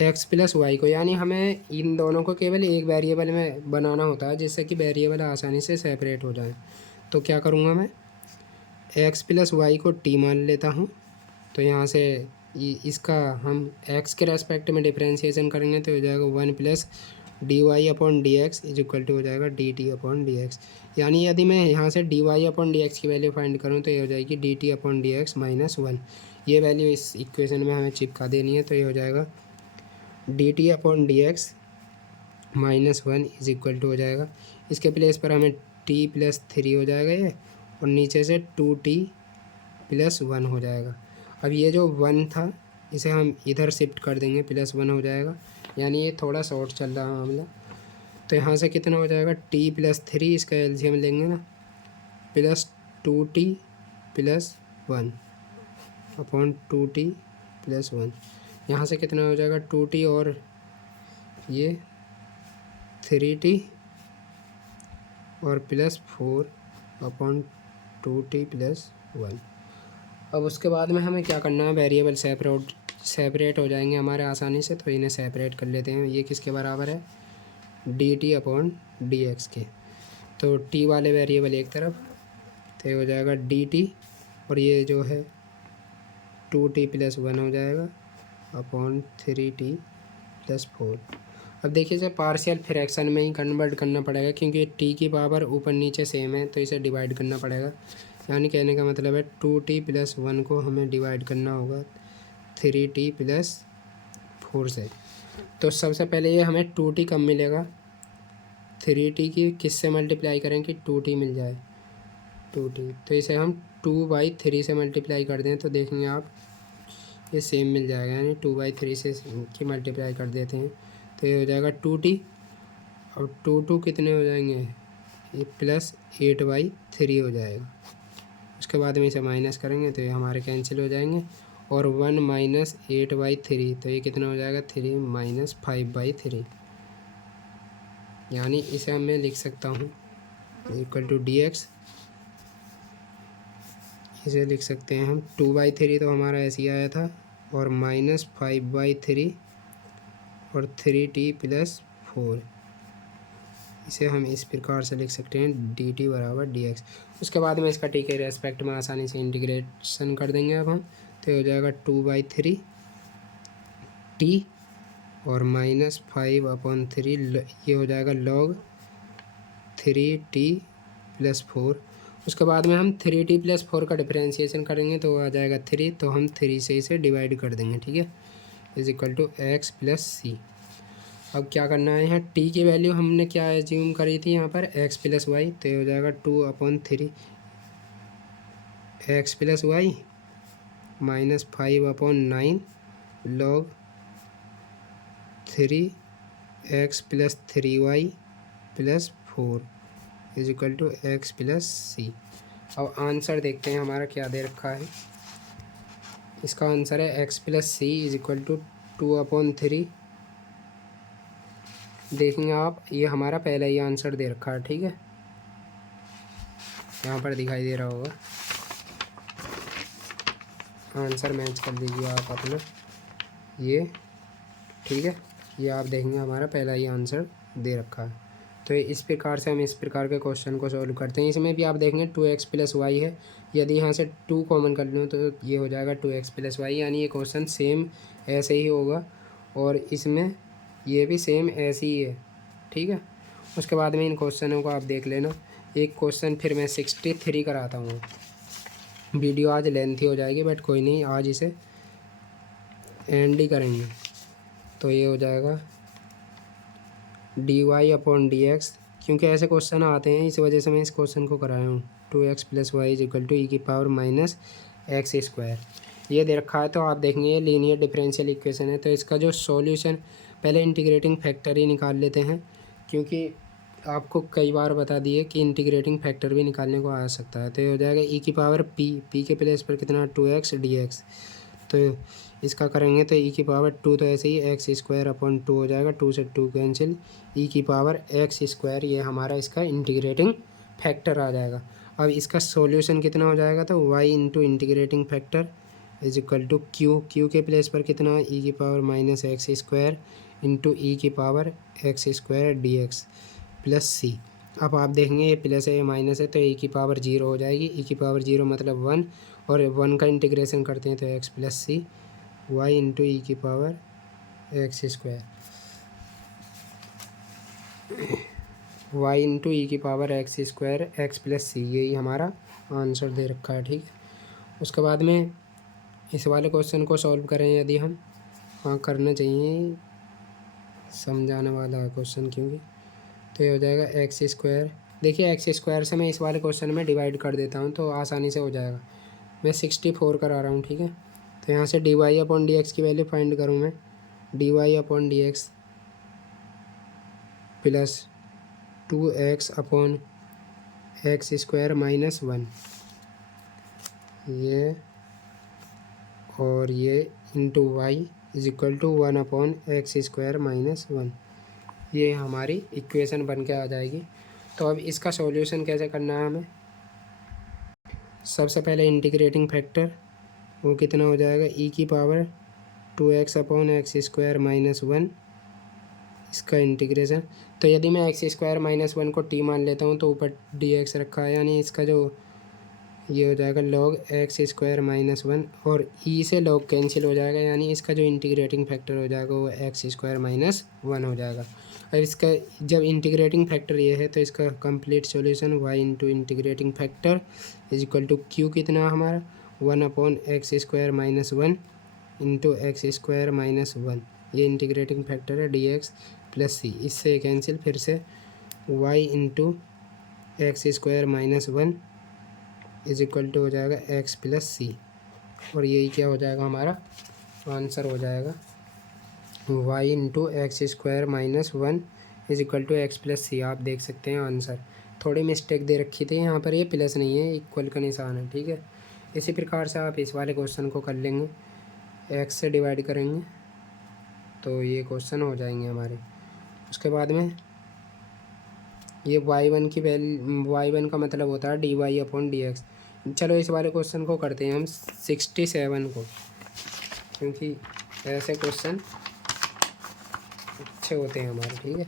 एक्स प्लस वाई को, यानी हमें इन दोनों को केवल एक वेरिएबल में बनाना होता है जिससे कि वेरिएबल आसानी से सेपरेट हो जाए। तो क्या करूँगा मैं, एक्स प्लस वाई को टी मान लेता हूँ। तो यहाँ से इसका हम एक्स के रेस्पेक्ट में डिफ्रेंशिएशन करेंगे तो हो जाएगा 1 plus d y upon d x is equal to हो जाएगा d t upon d x. यानी यदि मैं यहाँ से d y upon d x की वैल्यू फाइंड करूँ तो ये हो जाएगी d t upon d x minus 1। ये वैल्यू इस इक्वेशन में हमें चिपका देनी है, तो ये हो जाएगा d t upon d x minus 1 is equal to हो जाएगा, इसके प्लेस पर हमें टी प्लस 3 हो जाएगा ये, और नीचे से 2t प्लस 1 हो जाएगा। अब ये जो 1 था इसे हम इधर शिफ्ट कर देंगे, प्लस 1 हो जाएगा, यानी ये थोड़ा शॉर्ट चल रहा है मामला। तो यहाँ से कितना हो जाएगा, t प्लस 3, इसका एलसीएम लेंगे ना, plus 2t plus 1 upon 2t plus 1। यहाँ से कितना हो जाएगा, 2t और ये 3t और प्लस 4 अपॉन 2t प्लस 1। अब उसके बाद में हमें क्या करना है, वेरिएबल सेपरेट हो जाएंगे हमारे आसानी से, तो इन्हें सेपरेट कर लेते हैं। ये किसके बराबर है, D t upon d x के। तो टी वाले वेरिएबल एक तरफ, तो ये हो जाएगा डी टी, और ये जो है 2t प्लस 1 हो जाएगा अपॉन 3t प्लस 4। अब देखिए इसे पार्शियल फ्रैक्शन में ही कन्वर्ट करना पड़ेगा, क्योंकि टी की पावर ऊपर नीचे सेम है, तो इसे डिवाइड करना पड़ेगा। यानी कहने का मतलब है 2t प्लस 1 को हमें डिवाइड करना होगा 3t प्लस 4 से। तो सबसे पहले ये हमें 2t कम मिलेगा, 3t की किससे मल्टीप्लाई करें कि 2t मिल जाए, 2t। तो इसे हम 2/3 से मल्टीप्लाई कर दें तो देखेंगे आप ये सेम मिल जाएगा, यानी 2/3 से की मल्टीप्लाई कर देते हैं तो ये हो जाएगा 2t, और 2 कितने हो जाएंगे, ये प्लस 8/3 हो जाएगा। उसके बाद में इसे माइनस करेंगे तो ये हमारे कैंसिल हो जाएंगे, और 1 माइनस 8/3 तो ये कितना हो जाएगा, 3 माइनस 5/3। यानी इसे मैं लिख सकता हूँ इक्वल टू डी एक्स, इसे लिख सकते हैं हम 2/3 तो हमारा ऐसे ही आया था, और माइनस 5/3 और 3t प्लस 4। इसे हम इस प्रकार से लिख सकते हैं डी टी बराबर डी एक्स। उसके बाद में इसका टी के रेस्पेक्ट में आसानी से इंटीग्रेशन कर देंगे अब हम, तो हो जाएगा 2/3 टी और माइनस 5/3, ये हो जाएगा log 3t प्लस 4। उसके बाद में हम 3t प्लस 4 का डिफरेंशिएशन करेंगे तो आ जाएगा 3, तो हम 3 से इसे डिवाइड कर देंगे, ठीक है, is equal to x plus c. अब क्या करना है, यहाँ t की वैल्यू हमने क्या एज्यूम करी थी यहाँ पर, x प्लस वाई, तो ये हो जाएगा 2/3 x plus y minus 5/9 log 3x plus 3y plus 4 is equal to x plus c. अब आंसर देखते हैं हमारा क्या दे रखा है। इसका आंसर है x plus c is equal to 2/3। देखेंगे आप ये हमारा पहला ही आंसर दे रखा है, ठीक है, यहाँ पर दिखाई दे रहा होगा। आंसर मैच कर दीजिए आप अपना ये, ठीक है, ये आप देखेंगे हमारा पहला ही आंसर दे रखा है। तो इस प्रकार से हम इस प्रकार के क्वेश्चन को सॉल्व करते हैं। इसमें भी आप देखेंगे 2x प्लस वाई है, यदि यहाँ से 2 कॉमन कर लूँ तो ये हो जाएगा 2x प्लस वाई, यानी ये क्वेश्चन सेम ऐसे ही होगा, और इसमें ये भी सेम ऐसे ही है, ठीक है। उसके बाद में इन क्वेश्चनों को आप देख लेना। एक क्वेश्चन फिर मैं 63 कराता हूँ। वीडियो आज लेंथी हो जाएगी बट कोई नहीं, आज इसे एंड ही करेंगे तो ये हो जाएगा d y upon d x, क्योंकि ऐसे क्वेश्चन आते हैं इस वजह से मैं इस क्वेश्चन को कराया हूँ। 2x plus y is equal to e की पावर माइनस एक्स स्क्वायर, ये दे रखा है। तो आप देखेंगे ये लीनियर डिफरेंशियल इक्वेशन है, तो इसका जो सॉल्यूशन, पहले इंटीग्रेटिंग फैक्टर ही निकाल लेते हैं, क्योंकि आपको कई बार बता दिए कि इंटीग्रेटिंग फैक्टर भी निकालने को आ सकता है। तो ये हो जाएगा ई की पावर पी के प्लेस पर कितना 2x dx, तो इसका करेंगे तो ई की पावर 2, तो ऐसे ही एक्स स्क्वायर अपॉन 2 हो जाएगा, 2 से 2 कैंसिल, ई की पावर एक्स स्क्वायर, ये हमारा इसका इंटीग्रेटिंग फैक्टर आ जाएगा। अब इसका सॉल्यूशन कितना हो जाएगा, तो y into integrating factor is equal to q के प्लेस पर कितना ई की power minus x square into e की power x square d x plus c. अब आप देखेंगे ये प्लस है ये माइनस है, तो ई की पावर 0 हो जाएगी, ई की पावर 0 मतलब 1, और 1 का इंटीग्रेशन करते हैं तो x plus c y into e की power x square, y into e की power x square x plus c, यही हमारा आंसर दे रखा है। ठीक है, उसके बाद में इस वाले क्वेश्चन को सॉल्व करें यदि हम, हाँ करना चाहिए, समझाने वाला है क्वेश्चन क्योंकि, तो ये हो जाएगा एक्स स्क्वायर। देखिए एक्स स्क्वायर से मैं इस वाले क्वेश्चन में डिवाइड कर देता हूँ तो आसानी से हो जाएगा। मैं 64 करा रहा हूँ, ठीक है। तो यहाँ से d y upon d x की वैल्यू फाइंड करूँ मैं, d y upon d x plus 2x upon x square minus 1, ये और ये into y is equal to 1 upon x square minus 1, ये हमारी इक्वेशन बन के आ जाएगी। तो अब इसका सॉल्यूशन कैसे करना है हमें, सबसे पहले इंटीग्रेटिंग फैक्टर वो कितना हो जाएगा, ई की power 2x upon x square minus 1, इसका इंटीग्रेशन। तो यदि मैं एक्स स्क्वायर माइनस 1 को टी मान लेता हूँ तो ऊपर डी एक्स रखा है, यानी इसका जो ये हो जाएगा लॉग एक्स स्क्वायर माइनस 1, और ई से लॉग कैंसिल हो जाएगा, यानी इसका जो इंटीग्रेटिंग फैक्टर हो जाएगा वो एक्स स्क्वायर माइनस 1 हो जाएगा। अब इसका जब इंटीग्रेटिंग फैक्टर ये है तो इसका complete solution y into integrating factor is equal to q कितना हमारा 1 upon x square minus 1 into x square minus 1, ये इंटीग्रेटिंग फैक्टर है डी एक्स प्लस सी, इससे कैंसिल, फिर से y into x square minus 1 is equal to हो जाएगा x plus सी, और यही क्या हो जाएगा हमारा आंसर हो जाएगा y into x square minus 1 is equal to x plus c. आप देख सकते हैं आंसर, थोड़ी मिस्टेक दे रखी थी यहाँ पर, ये प्लस नहीं है, इक्वल का निशान है, ठीक है। इसी प्रकार से आप इस वाले क्वेश्चन को कर लेंगे, एक्स से डिवाइड करेंगे तो ये क्वेश्चन हो जाएंगे हमारे। उसके बाद में ये y1 की वैल्यू, y1 का मतलब होता है d y upon d x. चलो इस वाले क्वेश्चन को करते हैं हम 67 को, क्योंकि ऐसे क्वेश्चन अच्छे होते हैं हमारे, ठीक है।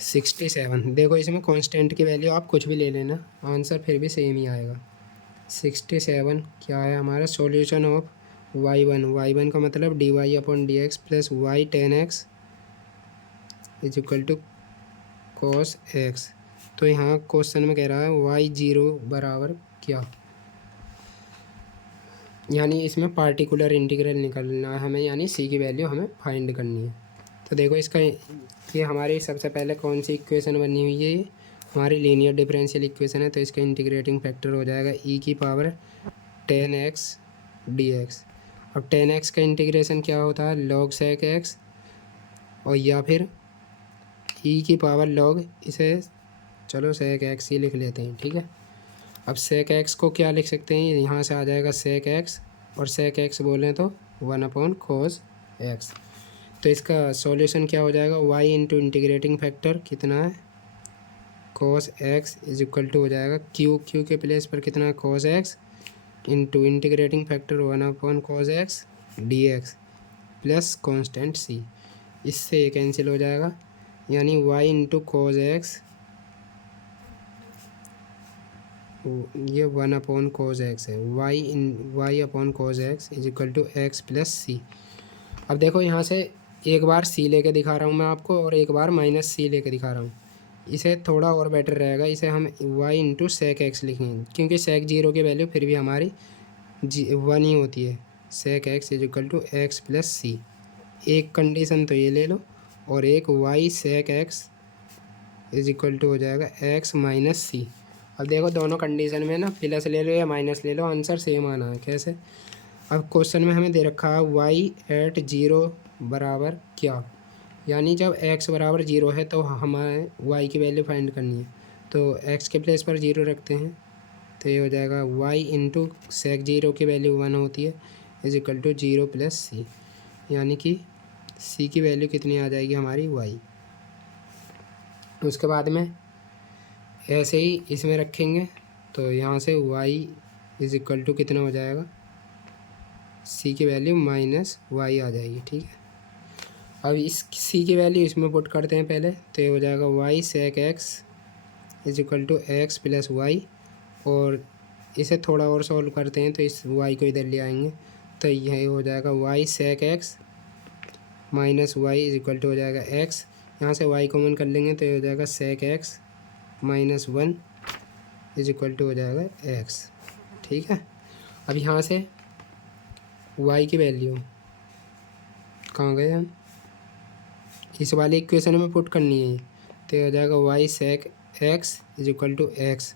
67 देखो, इसमें कांस्टेंट की वैल्यू आप कुछ भी ले लेना, आंसर फिर भी सेम ही आएगा। 67 क्या है हमारा सॉल्यूशन ऑफ y1 का मतलब d y upon d x plus y 10x is equal to cos x. तो यहाँ क्वेश्चन में कह रहा है y0 बराबर क्या, यानी इसमें पार्टिकुलर इंटीग्रल निकलना है हमें, यानी c की वैल्यू हमें फाइंड करनी है। तो देखो इसका ये हमारी सबसे पहले कौन सी इक्वेशन बनी हुई है, ये हमारी लीनियर डिफरेंशियल इक्वेशन है, तो इसका इंटीग्रेटिंग फैक्टर हो जाएगा ई की पावर 10x dx। अब 10x का इंटीग्रेशन क्या होता है, लॉग सेक एक्स, और या फिर ई की पावर लॉग, इसे चलो सेक एक्स ही लिख लेते हैं, ठीक है। अब सेक एक्स को क्या लिख सकते हैं, यहाँ से आ जाएगा सेक एक्स, और सेक एक्स बोलें तो 1 अपॉन कोस एक्स। तो इसका सॉल्यूशन क्या हो जाएगा, वाई इंटू इंटीग्रेटिंग फैक्टर कितना है cos x is equal to हो जाएगा क्यू के प्लेस पर कितना है cos x into integrating factor 1 upon cos x d x plus constant c, इससे ये कैंसिल हो जाएगा, यानी वाई इंटू कोस एक्स, ये 1 अपॉन कोस एक्स है, y upon cos x is equal to x plus c. अब देखो यहाँ से एक बार सी लेके दिखा रहा हूँ मैं आपको, और एक बार माइनस सी लेके दिखा रहा हूँ, इसे थोड़ा और बेटर रहेगा, इसे हम वाई इंटू सेक एक्स लिखेंगे, क्योंकि सेक 0 की वैल्यू फिर भी हमारी 1 ही होती है, sec x is equal to x plus c. एक कंडीशन तो ये ले लो और एक y sec x is equal to हो जाएगा एक्स माइनस सी। अब देखो दोनों कंडीशन में ना प्लस ले लो या माइनस ले लो, आंसर सेम आना है। कैसे? अब क्वेश्चन में हमें दे रखा है वाई एट जीरो बराबर क्या, यानी जब एक्स बराबर जीरो है तो हमें वाई की वैल्यू फाइंड करनी है। तो एक्स के प्लेस पर जीरो रखते हैं, तो ये हो जाएगा वाई इंटू सेक जीरो की वैल्यू 1 होती है is equal to zero plus सी, यानी कि सी की वैल्यू कितनी आ जाएगी हमारी वाई। उसके बाद में ऐसे ही इसमें रखेंगे तो यहाँ से वाई इज इक्वल टू कितना हो जाएगा, सी की वैल्यू माइनस वाई आ जाएगी। ठीक है, अब इस सी की वैल्यू इसमें पुट करते हैं पहले, तो ये हो जाएगा y sec x is equal to x plus y, और इसे थोड़ा और सॉल्व करते हैं तो इस वाई को इधर ले आएंगे, तो यह हो जाएगा y sec x minus y is equal to हो जाएगा एक्स। यहाँ से वाई कॉमन कर लेंगे तो ये हो जाएगा sec x minus 1 is equal to हो जाएगा एक्स। ठीक है, अब यहाँ से वाई की वैल्यू कहाँ गए हम, इस वाले इक्वेशन में पुट करनी है, तो हो जाएगा y sec x is equal to x,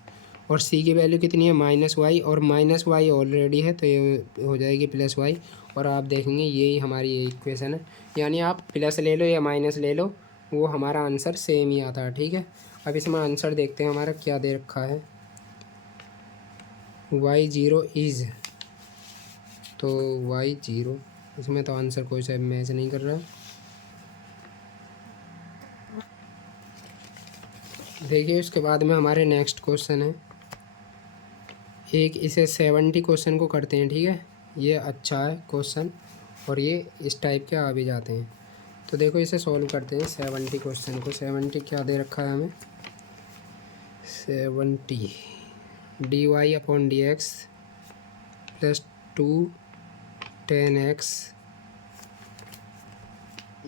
और सी की वैल्यू कितनी है माइनस वाई, और माइनस वाई ऑलरेडी है तो ये हो जाएगी प्लस वाई, और आप देखेंगे यही हमारी ये इक्वेशन है। यानी आप प्लस ले लो या माइनस ले लो, वो हमारा आंसर सेम ही आता है। ठीक है, अब इसमें आंसर देखते हैं हमारा क्या दे रखा है, वाई जीरो इज़, तो वाई जीरो, इसमें तो आंसर कोई सा मैच नहीं कर रहा। देखिए उसके बाद में हमारे नेक्स्ट क्वेश्चन है, एक इसे 70 क्वेश्चन को करते हैं। ठीक है, ये अच्छा है क्वेश्चन और ये इस टाइप के आ भी जाते हैं। तो देखो इसे सॉल्व करते हैं 70 क्वेश्चन को। 70 क्या दे रखा है हमें, 70 d y upon d x plus 2 10 x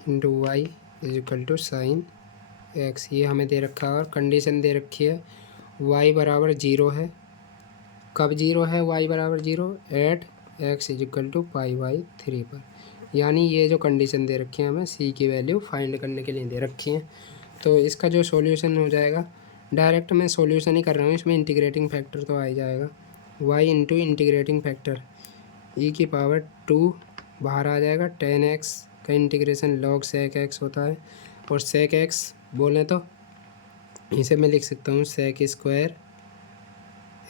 into y is equal to sine x, ये हमें दे रखा है और कंडीशन दे रखी है वाई बराबर जीरो है। कब जीरो है वाई बराबर zero, at x is equal to pi by 3 पर, यानी ये जो कंडीशन दे रखी है हमें सी की वैल्यू फाइंड करने के लिए दे रखी है। तो इसका जो सॉल्यूशन हो जाएगा, डायरेक्ट मैं सॉल्यूशन ही कर रहा हूँ, इसमें इंटीग्रेटिंग फैक्टर तो आ ही जाएगा, y into integrating factor e की पावर 2 बाहर आ जाएगा, 10 एक्स का इंटीग्रेशन लॉग सेक एक्स होता है, और सेक एक्स बोलें तो इसे मैं लिख सकता हूँ सेक स्क्वायर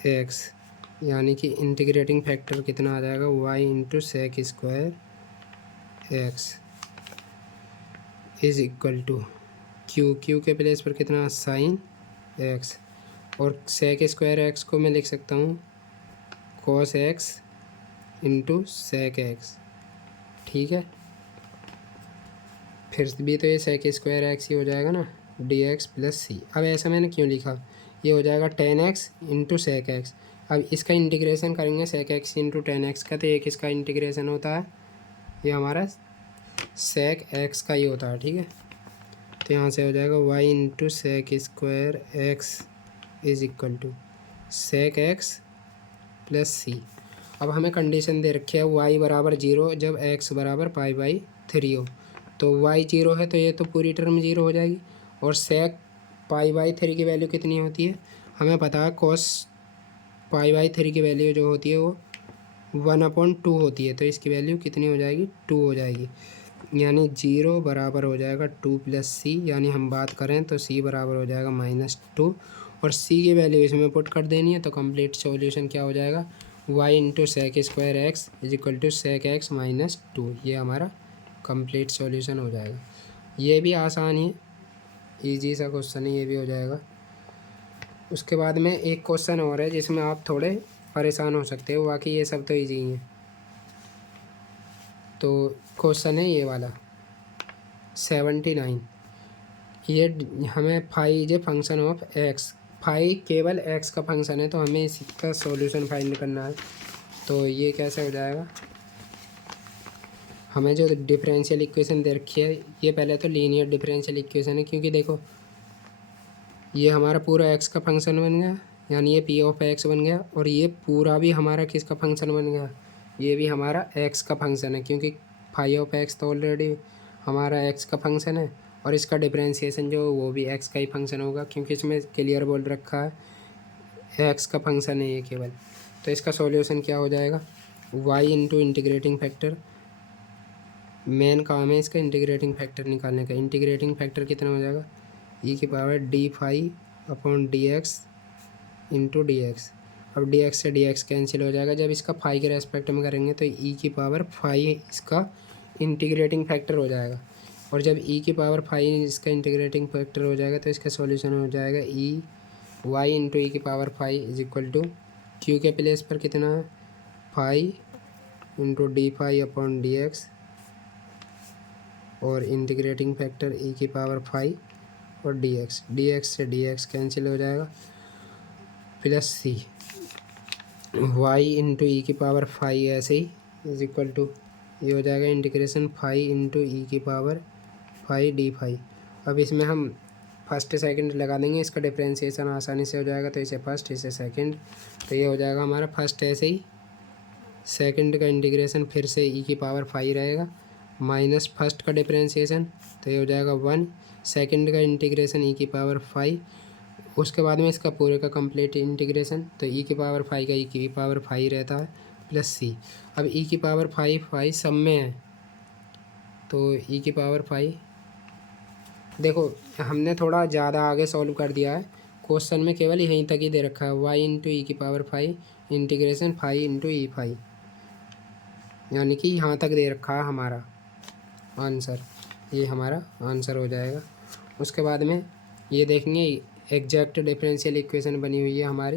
एक्स, यानी कि इंटीग्रेटिंग फैक्टर कितना आ जाएगा y into sec square x is equal to q, q के प्लेस पर कितना साइन एक्स, और सेक स्क्वायर एक्स को मैं लिख सकता हूँ cos x into sec x. ठीक है, फिर भी तो ये सेक स्क्वायर एक्स ही हो जाएगा ना, डी एक्स प्लस सी। अब ऐसा मैंने क्यों लिखा, ये हो जाएगा 10 एक्स इंटू सेक एक्स। अब इसका इंटीग्रेशन करेंगे सेक एक्स इंटू 10 एक्स का, तो एक इसका इंटीग्रेशन होता है, ये हमारा सेक एक्स का ही होता है। ठीक है, तो यहाँ से हो जाएगा y into sec square x is equal to sec x plus c. अब हमें कंडीशन दे रखी है वाई बराबर जीरो जब एक्स बराबर पाई बाई 3 हो, तो वाई जीरो है तो ये तो पूरी टर्म जीरो हो जाएगी, और सेक पाई बाई 3 की वैल्यू कितनी होती है हमें पता है, कॉस पाई बाई 3 की वैल्यू जो होती है वो 1/2 होती है, तो इसकी वैल्यू कितनी हो जाएगी 2 हो जाएगी, यानी जीरो बराबर हो जाएगा 2 प्लस सी, यानी हम बात करें तो सी बराबर हो जाएगा -2, और सी की वैल्यू इसमें पुट कर देनी है, तो कंप्लीट सॉल्यूशन क्या हो जाएगा y into sec square x is equal to sec x -2, ये हमारा कंप्लीट सॉल्यूशन हो जाएगा। ये भी आसान है, इजी सा क्वेश्चन है, ये भी हो जाएगा। उसके बाद में एक क्वेश्चन और है जिसमें आप थोड़े परेशान हो सकते हो, बाकी ये सब तो ईजी ही है। तो क्वेश्चन है ये वाला 79, ये हमें phi is a function of x, phi केवल एक्स का फंक्शन है, तो हमें इसका सॉल्यूशन फाइंड करना है। तो ये कैसे हो जाएगा, हमें जो डिफरेंशियल इक्वेशन दे रखी है, ये पहले तो लीनियर डिफरेंशियल इक्वेशन है, क्योंकि देखो ये हमारा पूरा एक्स का फंक्शन बन गया, यानी ये पी ऑफ एक्स बन गया, और ये पूरा भी हमारा किसका फंक्शन बन गया, ये भी हमारा एक्स का फंक्शन है, क्योंकि फाई ऑफ एक्स तो ऑलरेडी हमारा एक्स का फंक्शन है, और इसका डिफरेंशिएशन जो वो भी एक्स का ही फंक्शन होगा, क्योंकि इसमें क्लियर बोल रखा है एक्स का फंक्शन है ये केवल। तो इसका सॉल्यूशन क्या हो जाएगा, y into integrating factor, main काम है इसका इंटीग्रेटिंग फैक्टर निकालने का। इंटीग्रेटिंग फैक्टर कितना हो जाएगा, ई की power d phi upon d x into d x. अब डी एक्स से डी एक्स कैंसिल हो जाएगा, जब इसका फाई के रेस्पेक्ट में करेंगे तो ई की पावर फाई इसका इंटीग्रेटिंग फैक्टर हो जाएगा, और जब ई की पावर फाई इसका इंटीग्रेटिंग फैक्टर हो जाएगा तो इसका सॉल्यूशन हो जाएगा ई वाई इंटू ई की power phi is equal to q के प्लेस पर कितना है, phi into d phi upon d x, और इंटीग्रेटिंग फैक्टर ई की पावर फाई और डी एक्स से डी एक्स कैंसिल हो जाएगा, plus c y into e की पावर फाई ऐसे ही इज इक्वल टू ये हो जाएगा इंटीग्रेशन फाई इंटू ई की पावर फाई डी फाई। अब इसमें हम फर्स्ट सेकंड लगा देंगे, इसका डिफरेंशिएशन आसानी से हो जाएगा, तो इसे फर्स्ट इसे सेकंड, तो ये हो जाएगा हमारा फर्स्ट ऐसे ही, सेकंड का इंटीग्रेशन फिर से ई की पावर फाई रहेगा, माइनस फर्स्ट का डिफरेंशिएशन तो ये हो जाएगा 1, सेकंड का इंटीग्रेशन ई की पावर फाई, उसके बाद में इसका पूरे का कंप्लीट इंटीग्रेशन, तो ई की पावर फाई का ई की पावर फाई रहता है, प्लस सी। अब ई की पावर फाई सब में है, तो ई की पावर फाई, देखो हमने थोड़ा ज़्यादा आगे सॉल्व कर दिया है, क्वेश्चन में केवल यहीं तक ही दे रखा है वाई इंटू ई की power phi integration phi into e phi, यानी कि यहाँ तक दे रखा है हमारा आंसर, ये हमारा आंसर हो जाएगा। उसके बाद में ये देखेंगे एग्जैक्ट डिफरेंशियल इक्वेशन बनी हुई है हमारी।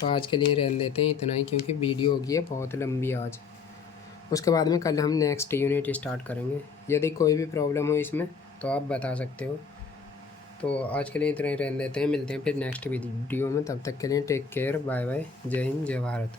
तो आज के लिए रहने देते हैं इतना ही, क्योंकि वीडियो होगी है बहुत लंबी आज। उसके बाद में कल हम नेक्स्ट यूनिट स्टार्ट करेंगे। यदि कोई भी प्रॉब्लम हो इसमें तो आप बता सकते हो। तो आज के लिए इतना ही रहने देते हैं, मिलते हैं फिर नेक्स्ट वीडियो में। तब तक के लिए टेक केयर, बाय बाय, जय हिंद, जय भारत।